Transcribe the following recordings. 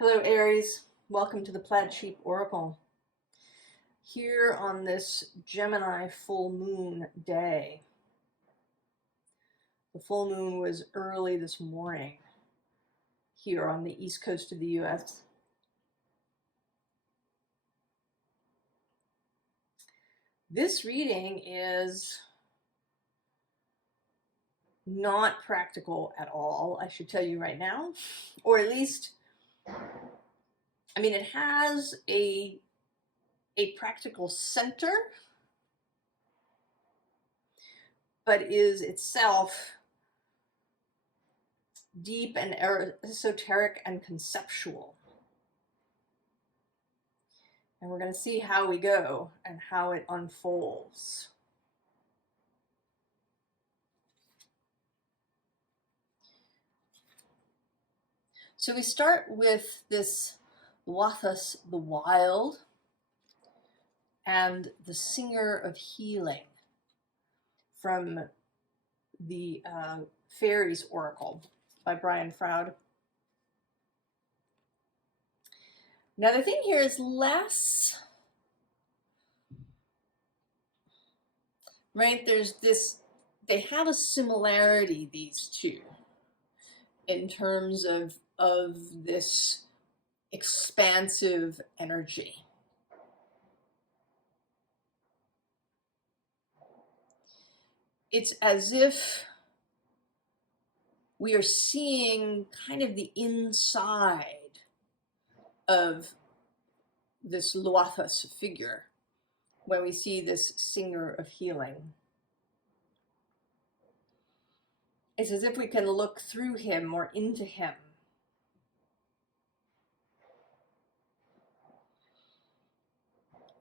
Hello Aries, welcome to the Plaid Oracle. Here on this Gemini full moon day. The full moon was early this morning here on the east coast of the US. This reading is not practical at all, I should tell you right now, or at least, I mean, it has a practical center, but is itself deep and esoteric and conceptual. And we're going to see how we go and how it unfolds. So we start with this Wathas the Wild and the Singer of Healing from the Faeries Oracle by Brian Froud. Now the thing here is less, right? There's this, they have a similarity, these two, in terms of this expansive energy. It's as if we are seeing kind of the inside of this Luathas figure when we see this Singer of Healing. It's as if we can look through him or into him.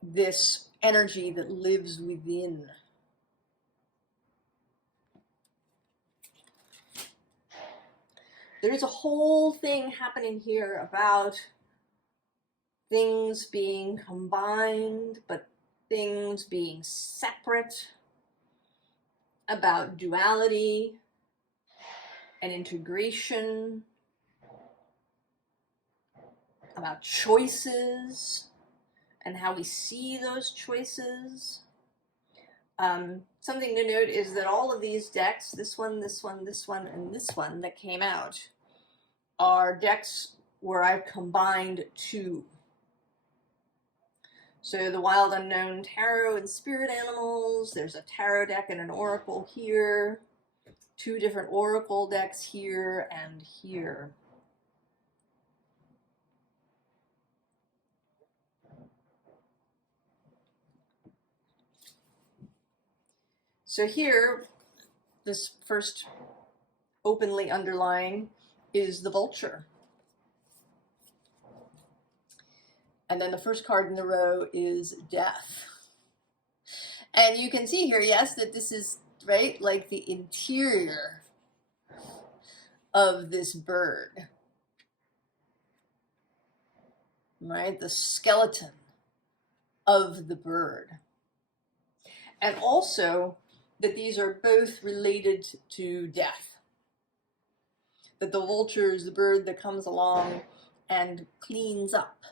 This energy that lives within. There's a whole thing happening here about things being combined, but things being separate, about duality and integration, about choices and how we see those choices. Something to note is that all of these decks, this one, this one, this one, and this one that came out, are decks where I've combined two. So the Wild Unknown Tarot and Spirit Animals, there's a tarot deck and an oracle here, two different oracle decks here and here. So here, this first openly underlying is the Vulture. And then the first card in the row is Death. And you can see here, yes, that this is, right, like the interior of this bird, right? The skeleton of the bird. And also that these are both related to death. That the vulture is the bird that comes along and cleans up,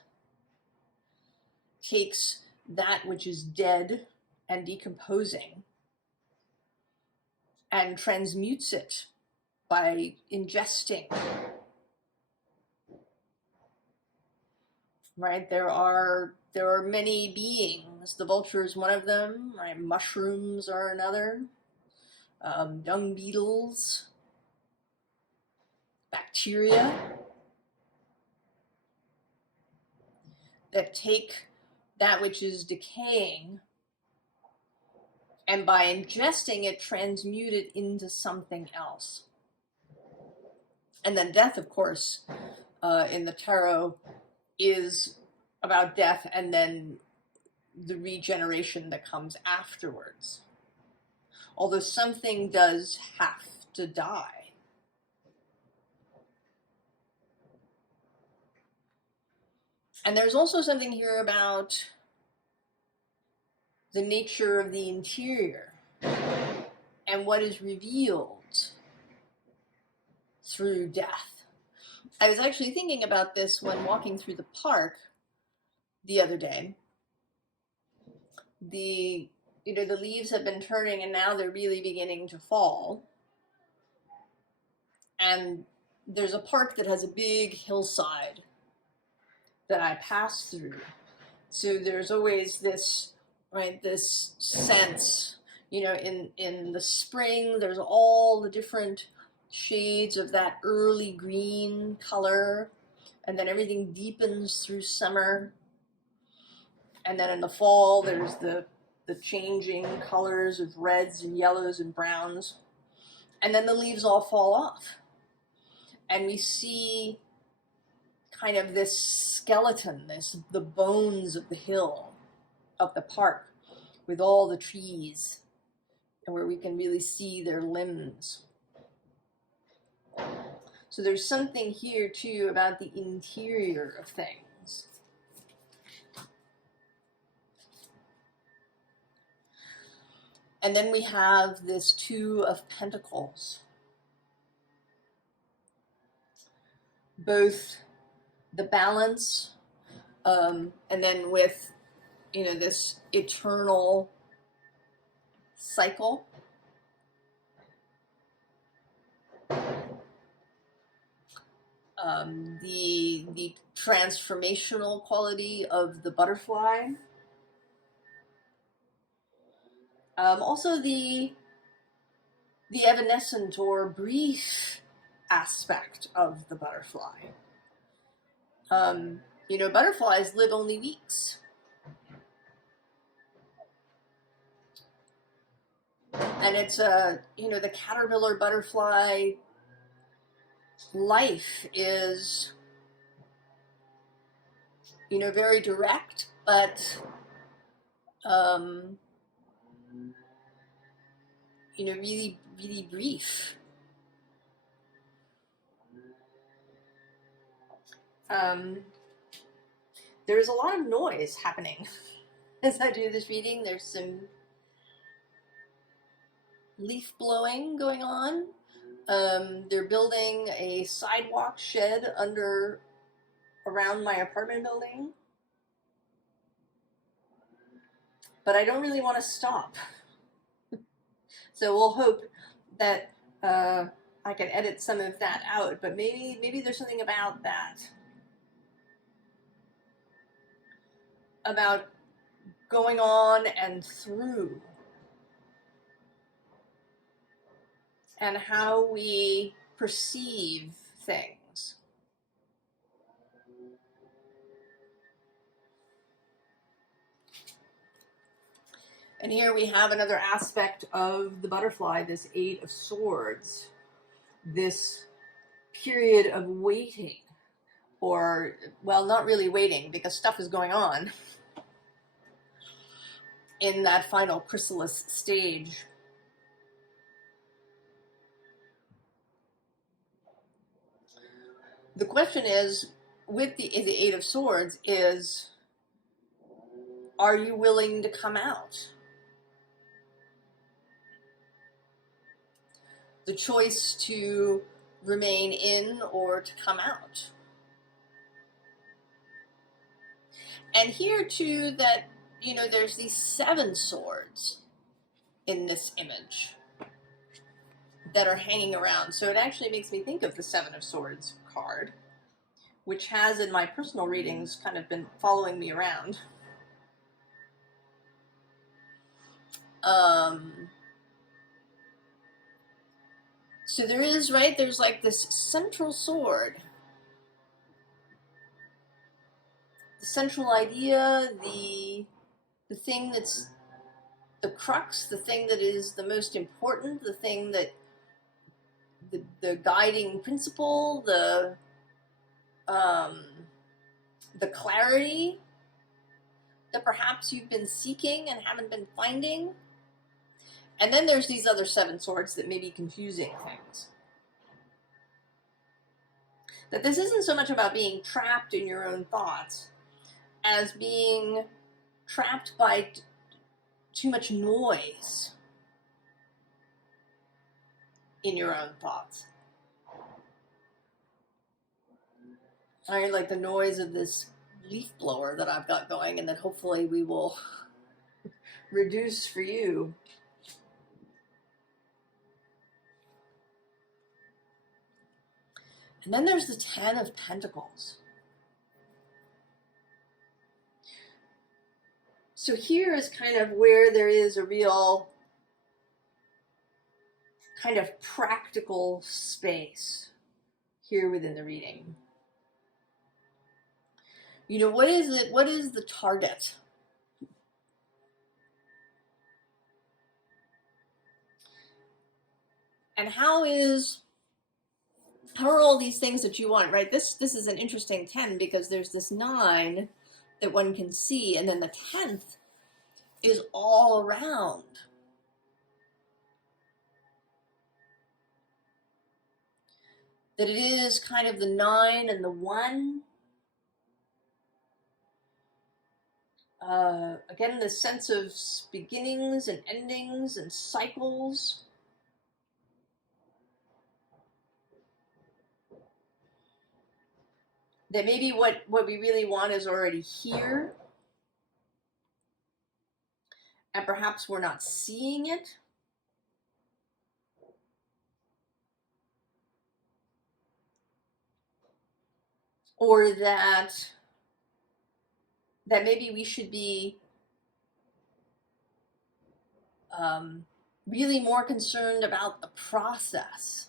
takes that which is dead and decomposing and transmutes it by ingesting. Right? There are many beings. The vulture is one of them. Right? Mushrooms are another. Dung beetles, bacteria that take that which is decaying and by ingesting it, transmute it into something else. And then death, of course, in the tarot is about death and then the regeneration that comes afterwards. Although something does have to die. And there's also something here about the nature of the interior and what is revealed through death. I was actually thinking about this when walking through the park the other day. The the leaves have been turning and now they're really beginning to fall. And there's a park that has a big hillside that I pass through. So there's always this, right, this sense, in the spring, there's all the different shades of that early green color, and then everything deepens through summer. And then in the fall, there's the changing colors of reds and yellows and browns. And then the leaves all fall off. And we see kind of this skeleton, the bones of the hill, of the park, with all the trees, and where we can really see their limbs. So there's something here too about the interior of things. And then we have this Two of Pentacles. Both the balance, and then with, this eternal cycle. The transformational quality of the butterfly. Also the evanescent or brief aspect of the butterfly. Butterflies live only weeks. And it's the caterpillar butterfly life is, very direct, but, really, really brief. There's a lot of noise happening as I do this reading. There's some leaf blowing going on. They're building a sidewalk shed around my apartment building. But I don't really want to stop. So we'll hope that I can edit some of that out, but maybe there's something about that. About going on and through. And how we perceive things. And here we have another aspect of the butterfly, this Eight of Swords, this period of waiting, or, well, not really waiting because stuff is going on in that final chrysalis stage. The question is, with the Eight of Swords, is, are you willing to come out? The choice to remain in or to come out. And here too, that, there's these 7 swords in this image that are hanging around. So it actually makes me think of the 7 of Swords card, which has in my personal readings kind of been following me around. So there is, right, there's like this central sword. The central idea, the thing that's the crux, the thing that is the most important, the thing that the guiding principle, the clarity that perhaps you've been seeking and haven't been finding. And then there's these other 7 swords that may be confusing things. That this isn't so much about being trapped in your own thoughts as being trapped by too much noise in your own thoughts. I like the noise of this leaf blower that I've got going, and that hopefully we will reduce for you. And then there's the Ten of Pentacles. So here is kind of where there is a real kind of practical space here within the reading. You know, what is it? What is the target? And how are all these things that you want, right? This is an interesting 10 because there's this 9 that one can see, and then the 10th is all around. That it is kind of the 9 and the 1. Again, the sense of beginnings and endings and cycles. That maybe what we really want is already here. And perhaps we're not seeing it. Or that maybe we should be really more concerned about the process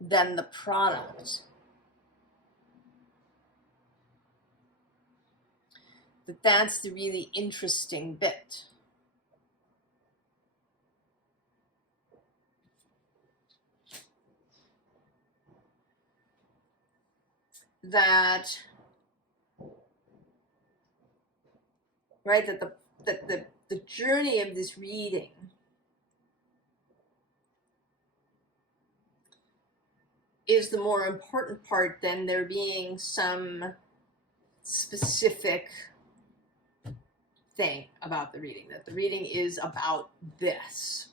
than the product. That's the really interesting bit. That, right, that the journey of this reading is the more important part than there being some specific thing about the reading, that the reading is about this.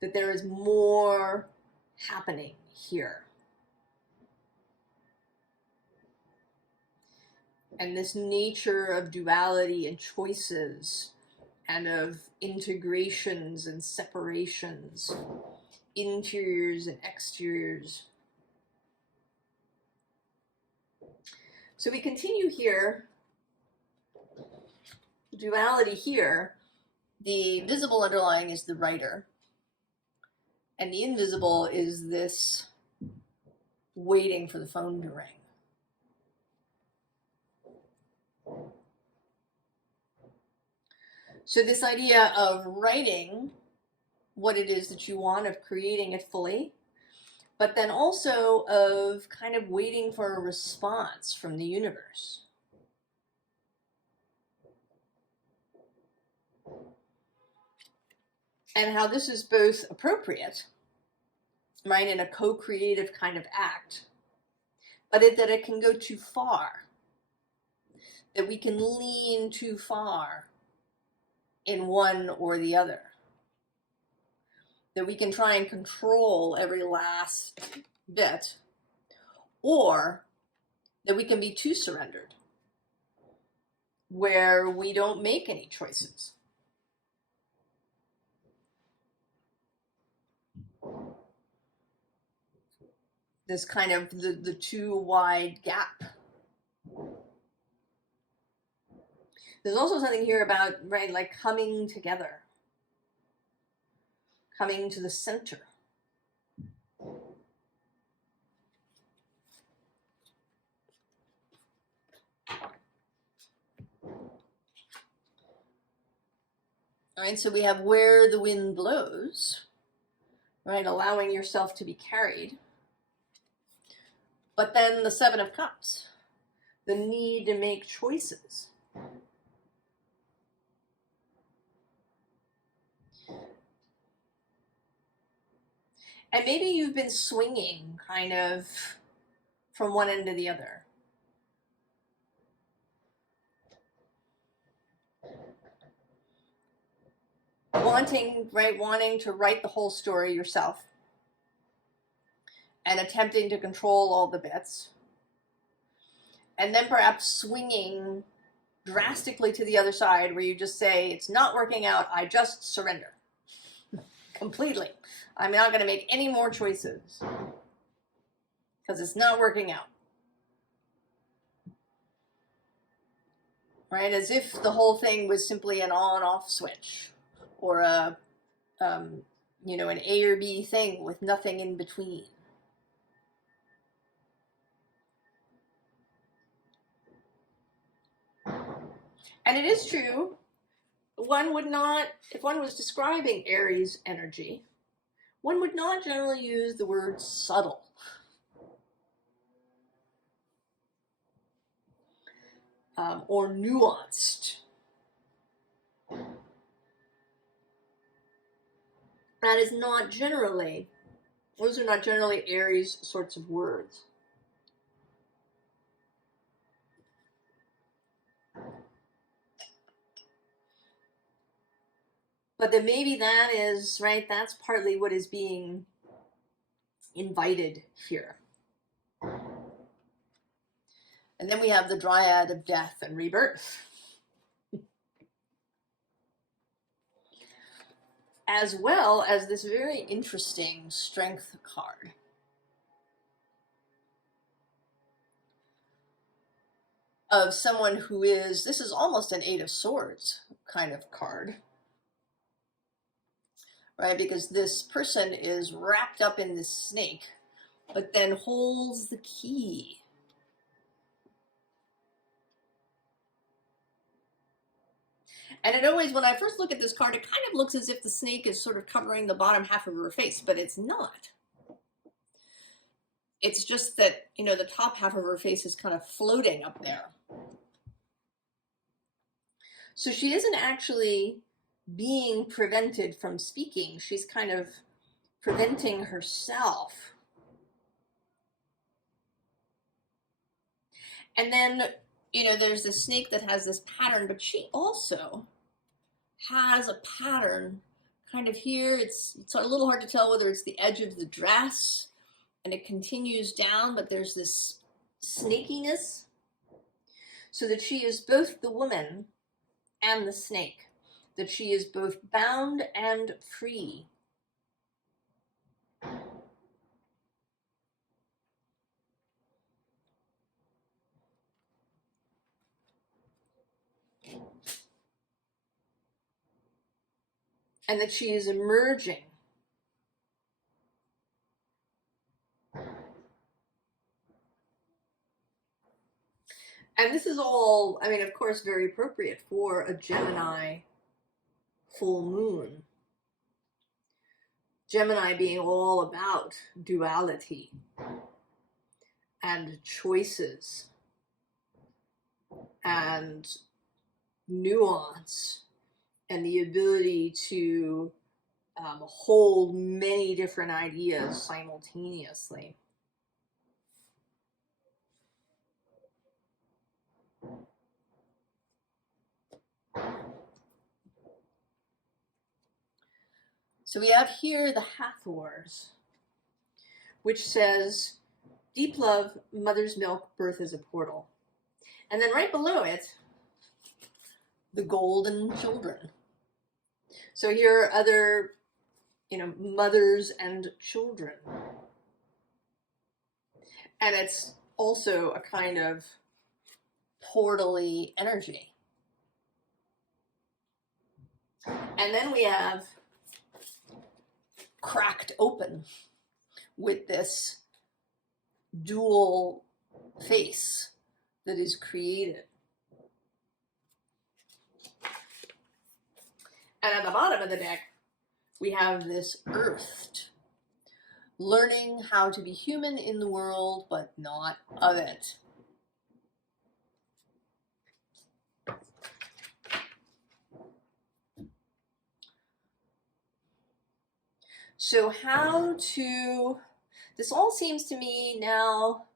That there is more happening here. And this nature of duality and choices and of integrations and separations, interiors and exteriors. So we continue here, duality here. The visible underlying is the writer, and the invisible is this waiting for the phone to ring. So this idea of writing what it is that you want, of creating it fully, but then also of kind of waiting for a response from the universe. And how this is both appropriate, right, in a co-creative kind of act, but that it can go too far, that we can lean too far in one or the other, that we can try and control every last bit, or that we can be too surrendered, where we don't make any choices. This kind of the too wide gap. There's also something here about, right, like coming together, coming to the center. All right, so we have where the wind blows, right, allowing yourself to be carried. But then the Seven of Cups, the need to make choices. And maybe you've been swinging kind of from one end to the other. Wanting to write the whole story yourself. and attempting to control all the bits, and then perhaps swinging drastically to the other side where you just say, it's not working out, I just surrender completely. I'm not going to make any more choices because it's not working out. Right? As if the whole thing was simply an on-off switch, or a, you know, an A or B thing with nothing in between. And it is true, one would not, if one was describing Aries energy, one would not generally use the word subtle. Or nuanced. That is not generally, those are not generally Aries sorts of words. But then maybe that is, right, that's partly what is being invited here. And then we have the Dryad of death and rebirth, as well as this very interesting strength card. Of someone who is, this is almost an Eight of Swords kind of card. Right, because this person is wrapped up in this snake, but then holds the key. And it always, when I first look at this card, it kind of looks as if the snake is sort of covering the bottom half of her face, but it's not. It's just that, you know, the top half of her face is kind of floating up there. So she isn't actually being prevented from speaking. She's kind of preventing herself. And then, you know, there's this snake that has this pattern, but she also has a pattern kind of here. It's a little hard to tell whether it's the edge of the dress and it continues down, but there's this snakiness, so that she is both the woman and the snake, that she is both bound and free. And that she is emerging. And this is all, I mean, of course, very appropriate for a Gemini full moon. Gemini being all about duality and choices and nuance and the ability to hold many different ideas simultaneously. So we have here the Hathors, which says, deep love, mother's milk, birth is a portal. And then right below it, the golden children. So here are other, you know, mothers and children. And it's also a kind of portal-y energy. And then we have cracked open with this dual face that is created. And at the bottom of the deck, we have this earthed, learning how to be human in the world, but not of it. So how to, this all seems to me now,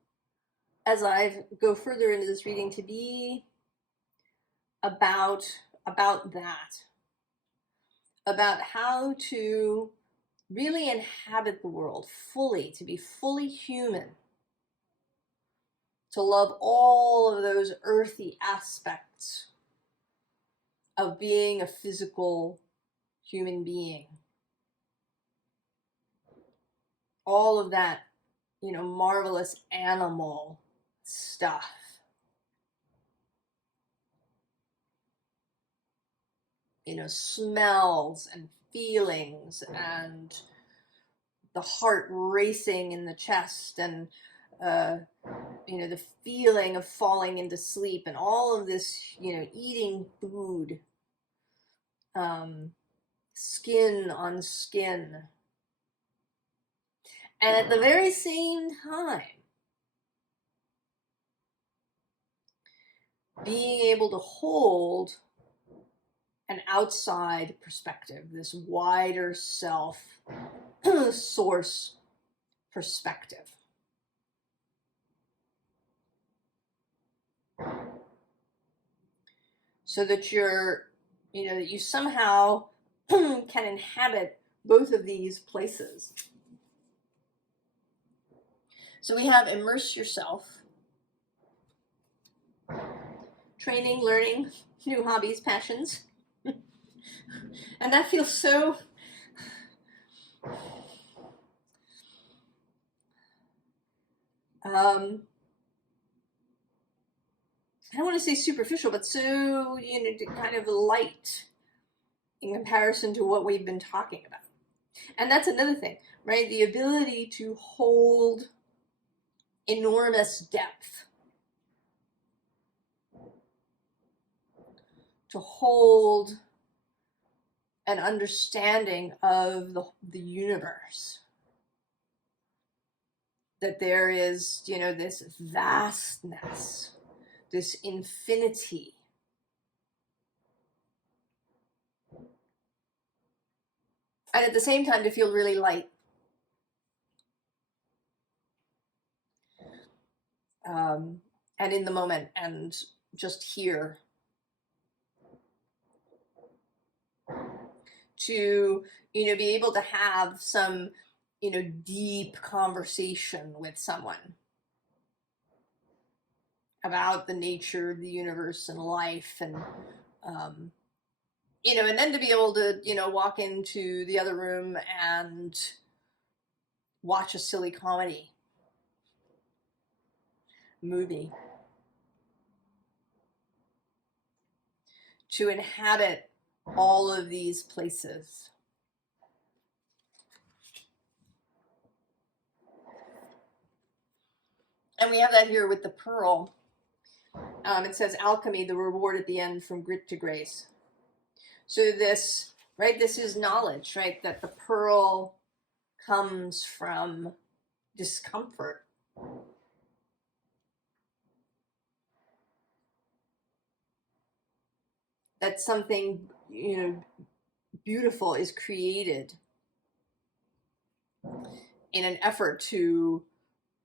as I go further into this reading, to be about that. About how to really inhabit the world fully, to be fully human, to love all of those earthy aspects of being a physical human being. All of that, marvelous animal stuff. Smells and feelings and the heart racing in the chest and, the feeling of falling into sleep and all of this, eating food, skin on skin. And at the very same time, being able to hold an outside perspective, this wider self source perspective. So that that you somehow can inhabit both of these places. So we have immerse yourself, training, learning, new hobbies, passions. And that feels so I don't want to say superficial, but so, kind of light in comparison to what we've been talking about. And that's another thing, right? The ability to hold enormous depth, to hold an understanding of the universe. That there is, this vastness, this infinity. And at the same time, to feel really light. And in the moment, and just here. To, be able to have some, deep conversation with someone about the nature of the universe and life and, and then to be able to, walk into the other room and watch a silly comedy movie. To inhabit all of these places. And we have that here with the pearl. It says alchemy, the reward at the end from grit to grace. So this, right, this is knowledge, right? That the pearl comes from discomfort. That something, beautiful is created in an effort to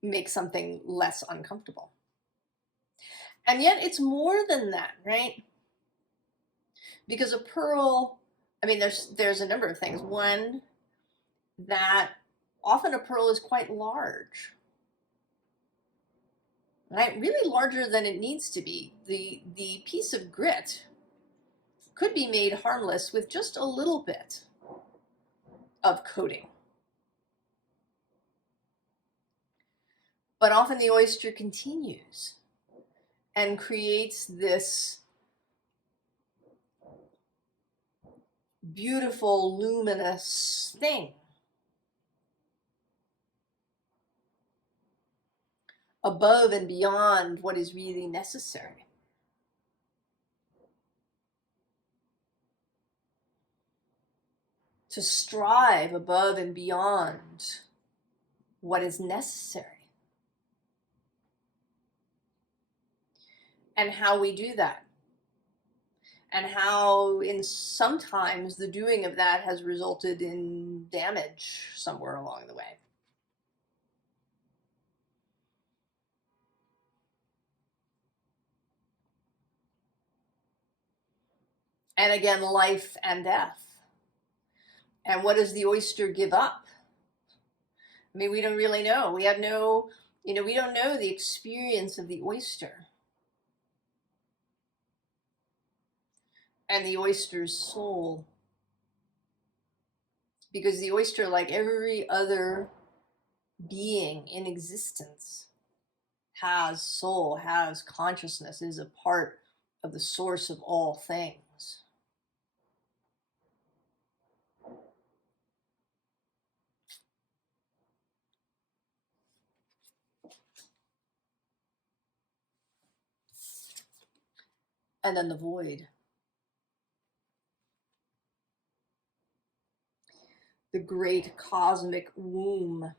make something less uncomfortable. And yet it's more than that, right? Because a pearl, there's a number of things. One, that often a pearl is quite large, right? Really larger than it needs to be. The piece of grit could be made harmless with just a little bit of coating. But often the oyster continues and creates this beautiful, luminous thing above and beyond what is really necessary. To strive above and beyond what is necessary. And how we do that. And how sometimes the doing of that has resulted in damage somewhere along the way. And again, life and death. And what does the oyster give up? I mean, we don't really know. We have no, we don't know the experience of the oyster and the oyster's soul. Because the oyster, like every other being in existence, has soul, has consciousness, is a part of the source of all things. And then the void. The great cosmic womb.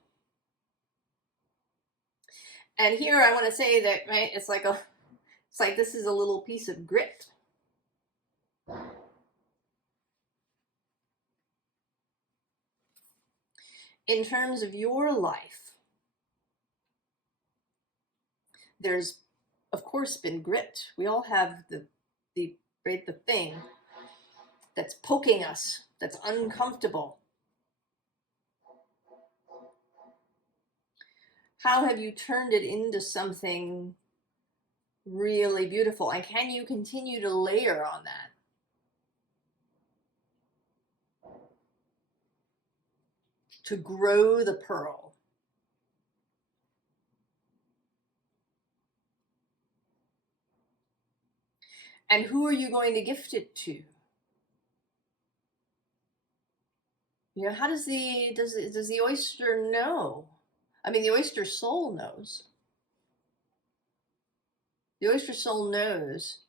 And here I want to say that, right, it's like this is a little piece of grit. In terms of your life, there's of course been grit. We all have the thing that's poking us, that's uncomfortable. How have you turned it into something really beautiful? And can you continue to layer on that? To grow the pearl. And who are you going to gift it to? You know, how does the oyster know? I mean, the oyster soul knows. The oyster soul knows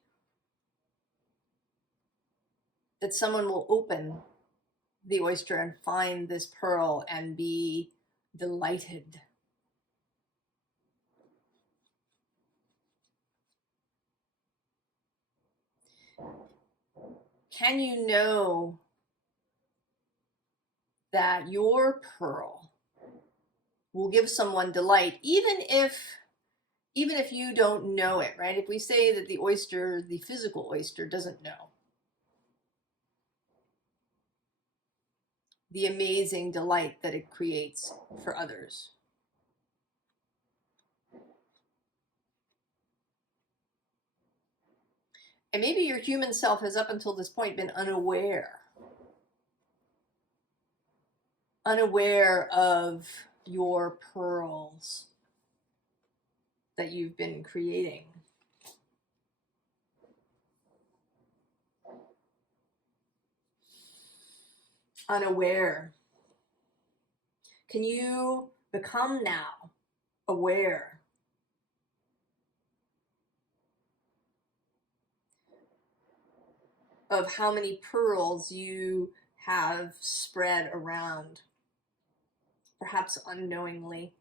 that someone will open the oyster and find this pearl and be delighted. Can you know that your pearl will give someone delight, even if you don't know it, right? If we say that the oyster, the physical oyster, doesn't know the amazing delight that it creates for others. And maybe your human self has up until this point been unaware of your pearls that you've been creating. Unaware. Can you become now aware of how many pearls you have spread around, perhaps unknowingly?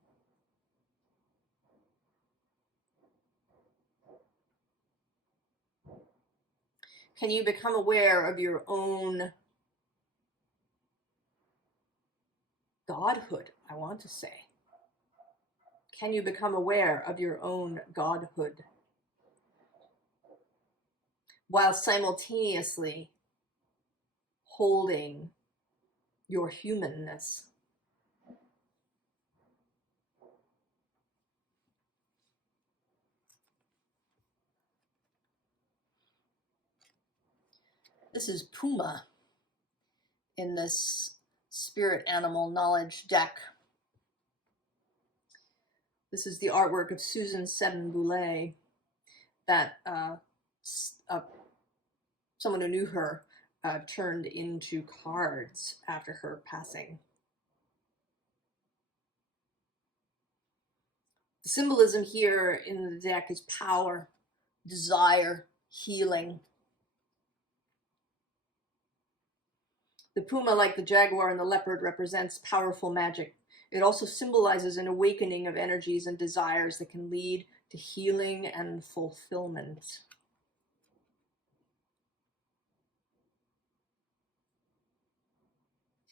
Can you become aware of your own godhood, I want to say? Can you become aware of your own godhood while simultaneously holding your humanness? This is Puma in this spirit animal knowledge deck. This is the artwork of Susan Seddon Boulay that someone who knew her turned into cards after her passing. The symbolism here in the deck is power, desire, healing. The puma, like the jaguar and the leopard, represents powerful magic. It also symbolizes an awakening of energies and desires that can lead to healing and fulfillment.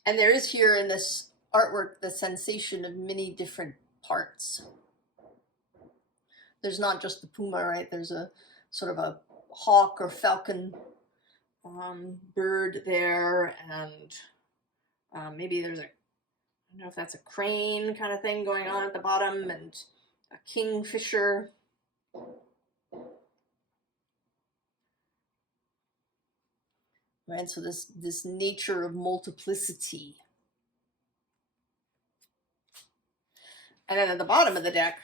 And there is here in this artwork the sensation of many different parts. There's not just the puma, right? There's a sort of a hawk or falcon bird there, and Maybe there's a, I don't know if that's a crane kind of thing going on at the bottom, and a kingfisher. Right, so this nature of multiplicity. And then at the bottom of the deck,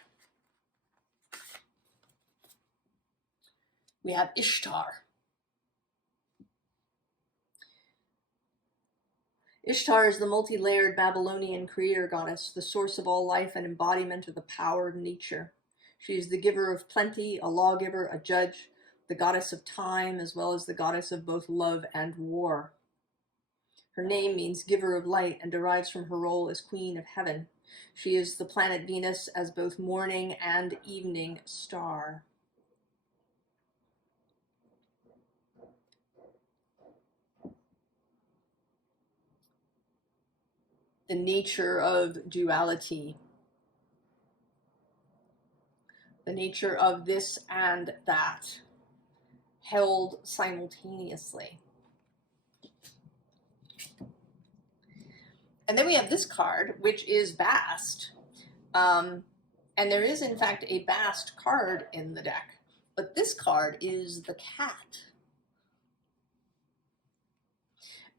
we have Ishtar. Ishtar is the multi-layered Babylonian creator goddess, the source of all life and embodiment of the power of nature. She is the giver of plenty, a lawgiver, a judge, the goddess of time, as well as the goddess of both love and war. Her name means giver of light and derives from her role as queen of heaven. She is the planet Venus as both morning and evening star. The nature of duality. The nature of this and that, held simultaneously. And then we have this card, which is Bast. And there is, in fact, a Bast card in the deck. But this card is the cat.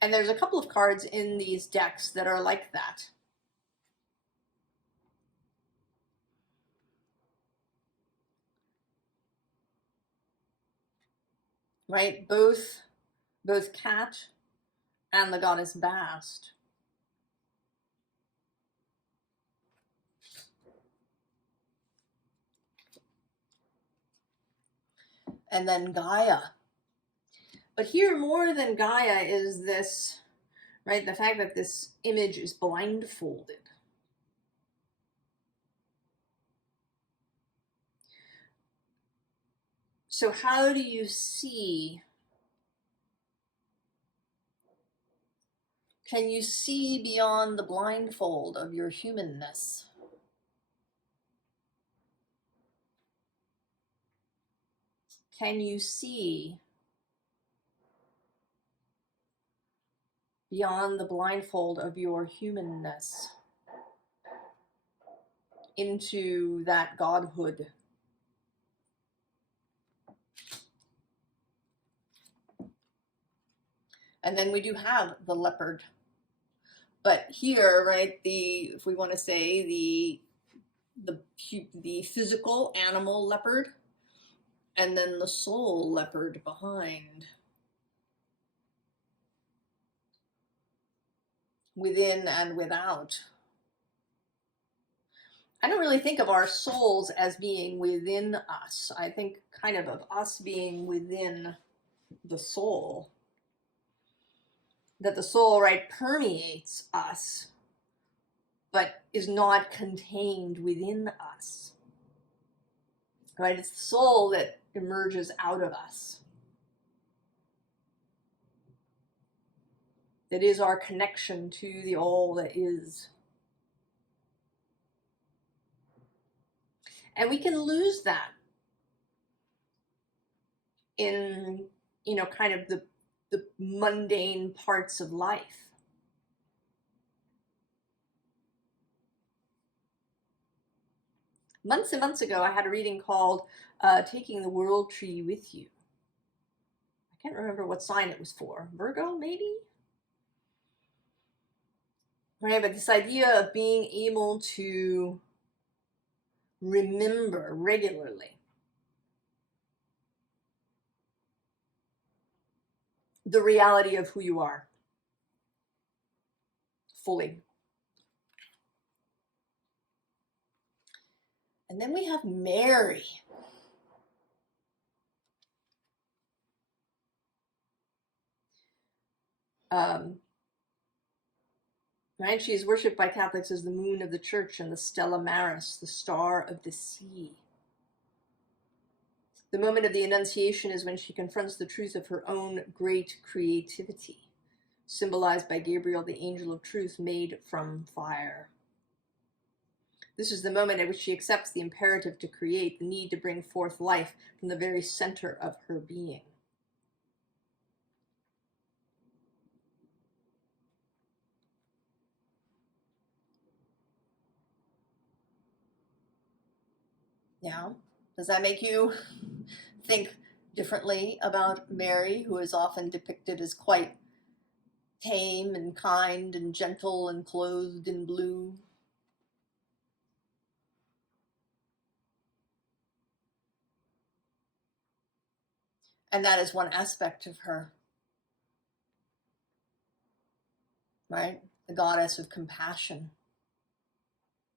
And there's a couple of cards in these decks that are like that. Right? Both Cat and the goddess Bast. And then Gaia. But here, more than Gaia, is this, right? The fact that this image is blindfolded. So how do you see? Can you see beyond the blindfold of your humanness? Can you see beyond the blindfold of your humanness into that godhood? And then we do have the leopard. But here, right, if we want to say the physical animal leopard, and then the soul leopard behind. Within and without. I don't really think of our souls as being within us. I think kind of us being within the soul. That the soul, right, permeates us, but is not contained within us. Right? It's the soul that emerges out of us. That is our connection to the all that is. And we can lose that in, kind of the mundane parts of life. Months and months ago, I had a reading called Taking the World Tree With You. I can't remember what sign it was for. Virgo, maybe? Right, but this idea of being able to remember regularly the reality of who you are fully. And then we have Mary. Right? She is worshipped by Catholics as the moon of the church and the Stella Maris, the star of the sea. The moment of the Annunciation is when she confronts the truth of her own great creativity, symbolized by Gabriel, the angel of truth made from fire. This is the moment at which she accepts the imperative to create, the need to bring forth life from the very center of her being. Yeah. Does that make you think differently about Mary, who is often depicted as quite tame and kind and gentle and clothed in blue? And that is one aspect of her, right? The goddess of compassion.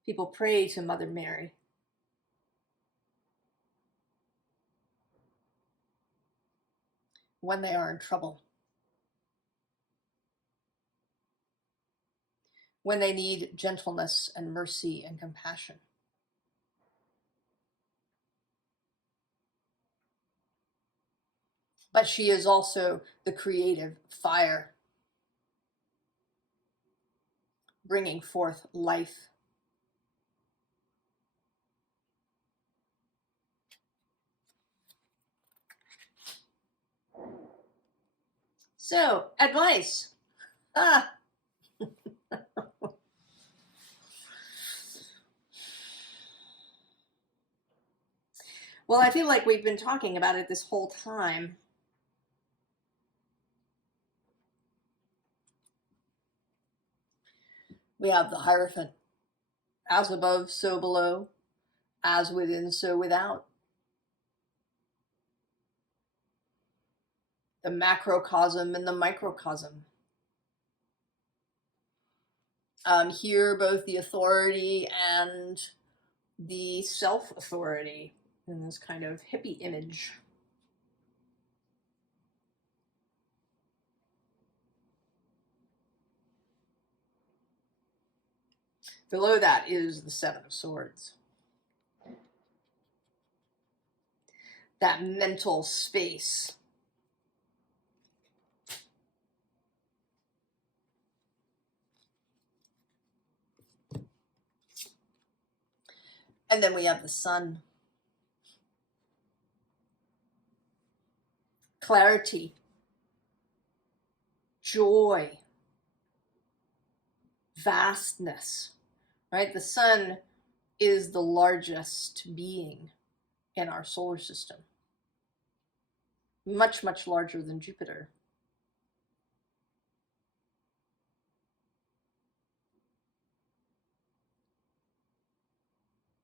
People pray to Mother Mary. When they are in trouble, when they need gentleness and mercy and compassion. But she is also the creative fire, bringing forth life. So, advice. Ah. Well, I feel like we've been talking about it this whole time. We have the Hierophant, as above, so below, as within, so without. The macrocosm and the microcosm. Here, both the authority and the self-authority in this kind of hippie image. Below that is the Seven of Swords. That mental space. And then we have the Sun. Clarity. Joy. Vastness. Right? The Sun is the largest being in our solar system. Much, much larger than Jupiter.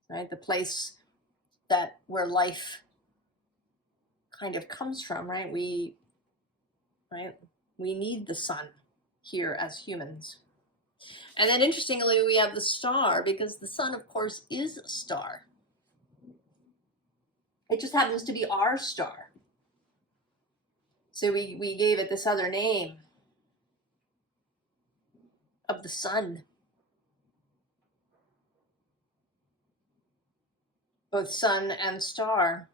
Right? The place where life kind of comes from, right? We need the sun here as humans. And then interestingly, we have the star, because the sun, of course, is a star. It just happens to be our star. So we gave it this other name of the sun. Both sun and star.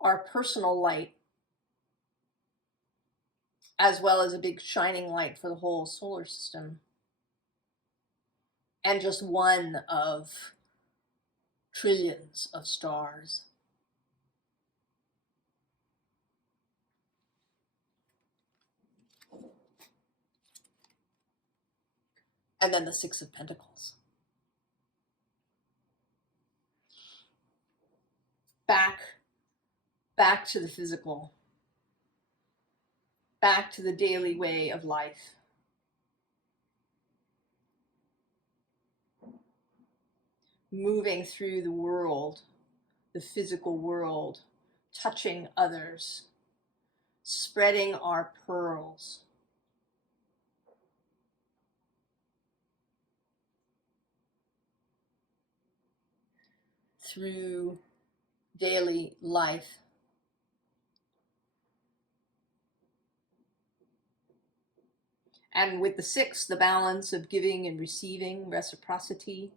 Our personal light, as well as a big shining light for the whole solar system. And just one of trillions of stars. And then the Six of Pentacles. Back to the physical. Back to the daily way of life. Moving through the world, the physical world, touching others, spreading our pearls. Through daily life. And with the six, the balance of giving and receiving, reciprocity.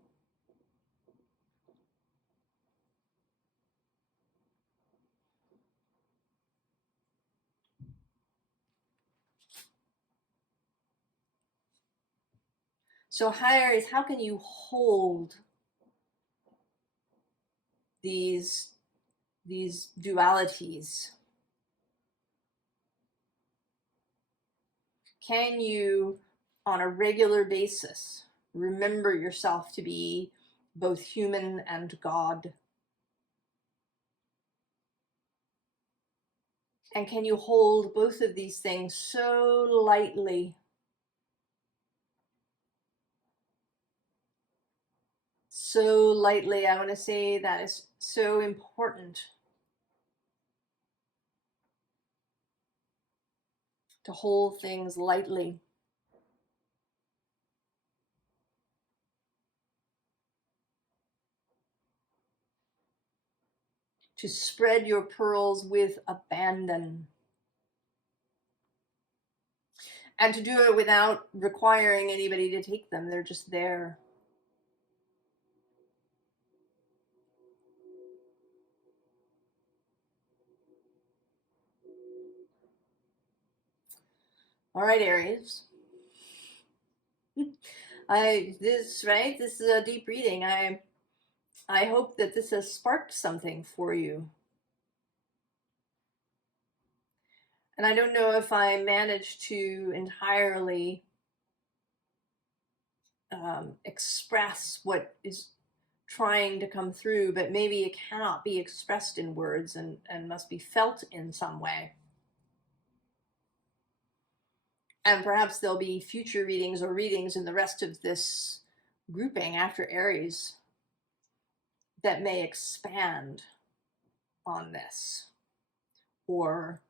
So Aries, how can you hold these dualities? Can you on a regular basis. Remember yourself to be both human and God. And can you hold both of these things so lightly? So lightly. I want to say that is so important, to hold things lightly. To spread your pearls with abandon. And to do it without requiring anybody to take them. They're just there. All right, Aries. This is a deep reading. I hope that this has sparked something for you. And I don't know if I managed to entirely express what is trying to come through, but maybe it cannot be expressed in words and must be felt in some way. And perhaps there'll be future readings or readings in the rest of this grouping after Aries that may expand on this, or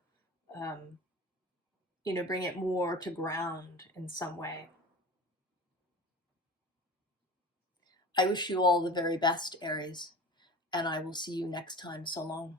bring it more to ground in some way. I wish you all the very best, Aries, and I will see you next time. So long.